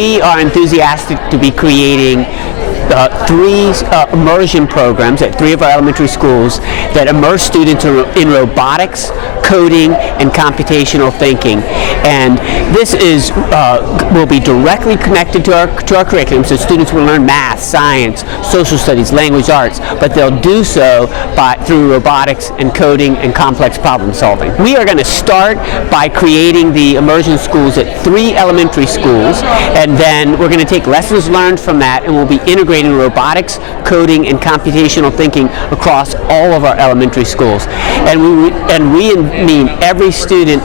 we are enthusiastic to be creating three immersion programs at 3 of our elementary schools that immerse students in robotics, coding, and computational thinking. And this will be directly connected to our curriculum, so students will learn math, science, social studies, language arts, but they'll do so through robotics and coding and complex problem solving. We are going to start by creating the immersion schools at 3 elementary schools, and then we're going to take lessons learned from that, and we'll be integrating robotics, coding, and computational thinking across all of our elementary schools. And we mean every student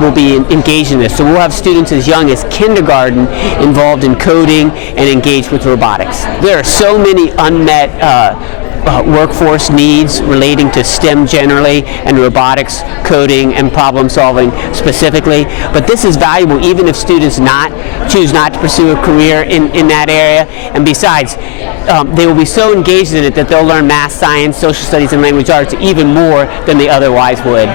will be engaged in this. So we'll have students as young as kindergarten involved in coding and engaged with robotics. There are so many unmet workforce needs relating to STEM generally, and robotics, coding, and problem solving specifically. But this is valuable even if students choose not to pursue a career in that area. And besides, they will be so engaged in it that they'll learn math, science, social studies, and language arts even more than they otherwise would.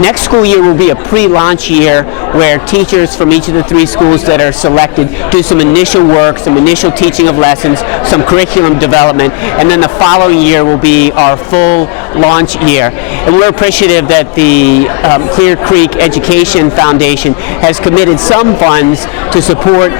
Next school year will be a pre-launch year where teachers from each of the 3 schools that are selected do some initial work, some initial teaching of lessons, some curriculum development, and then the following year will be our full launch year. And we're appreciative that the Clear Creek Education Foundation has committed some funds to support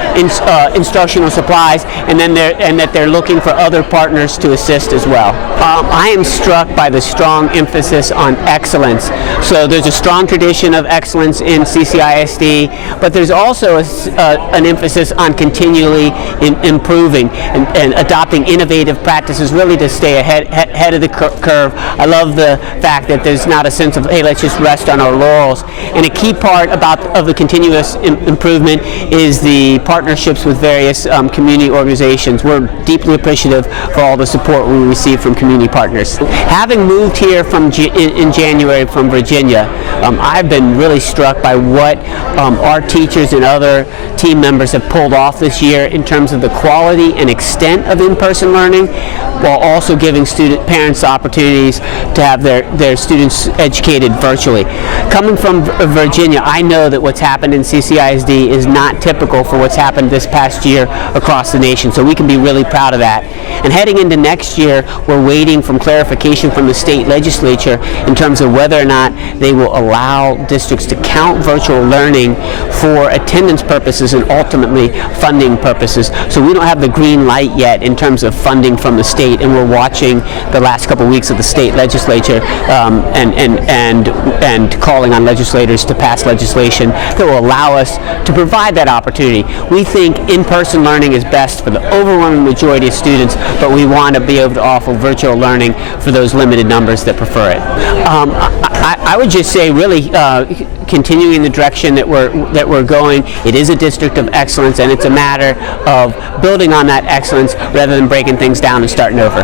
instructional supplies, and that they're looking for other partners to assist as well. I am struck by the strong emphasis on excellence. So there's a strong tradition of excellence in CCISD, but there's also an emphasis on continually improving and adopting innovative practices, really to stay ahead of the curve. I love the fact that there's not a sense of, hey, let's just rest on our laurels. And a key part of the continuous improvement is the partnerships with various community organizations. We're deeply appreciative for all the support we receive from community partners. Having moved here in January from Virginia, I've been really struck by what our teachers and other team members have pulled off this year in terms of the quality and extent of in-person learning, while also giving parents opportunities to have their students educated virtually. Coming from Virginia, I know that what's happened in CCISD is not typical for what's happened this past year across the nation, so we can be really proud of that. And heading into next year, we're waiting for clarification from the state legislature in terms of whether or not they will allow districts to count virtual learning for attendance purposes and ultimately funding purposes. So we don't have the green light yet in terms of funding from the state, and we're watching the last couple of weeks of the state legislature and calling on legislators to pass legislation that will allow us to provide that opportunity. We think in-person learning is best for the overwhelming majority of students, but we want to be able to offer virtual learning for those limited numbers that prefer it. I would just say, really, continuing the direction that we're going. It is a district of excellence, and it's a matter of building on that excellence rather than breaking things down and starting over.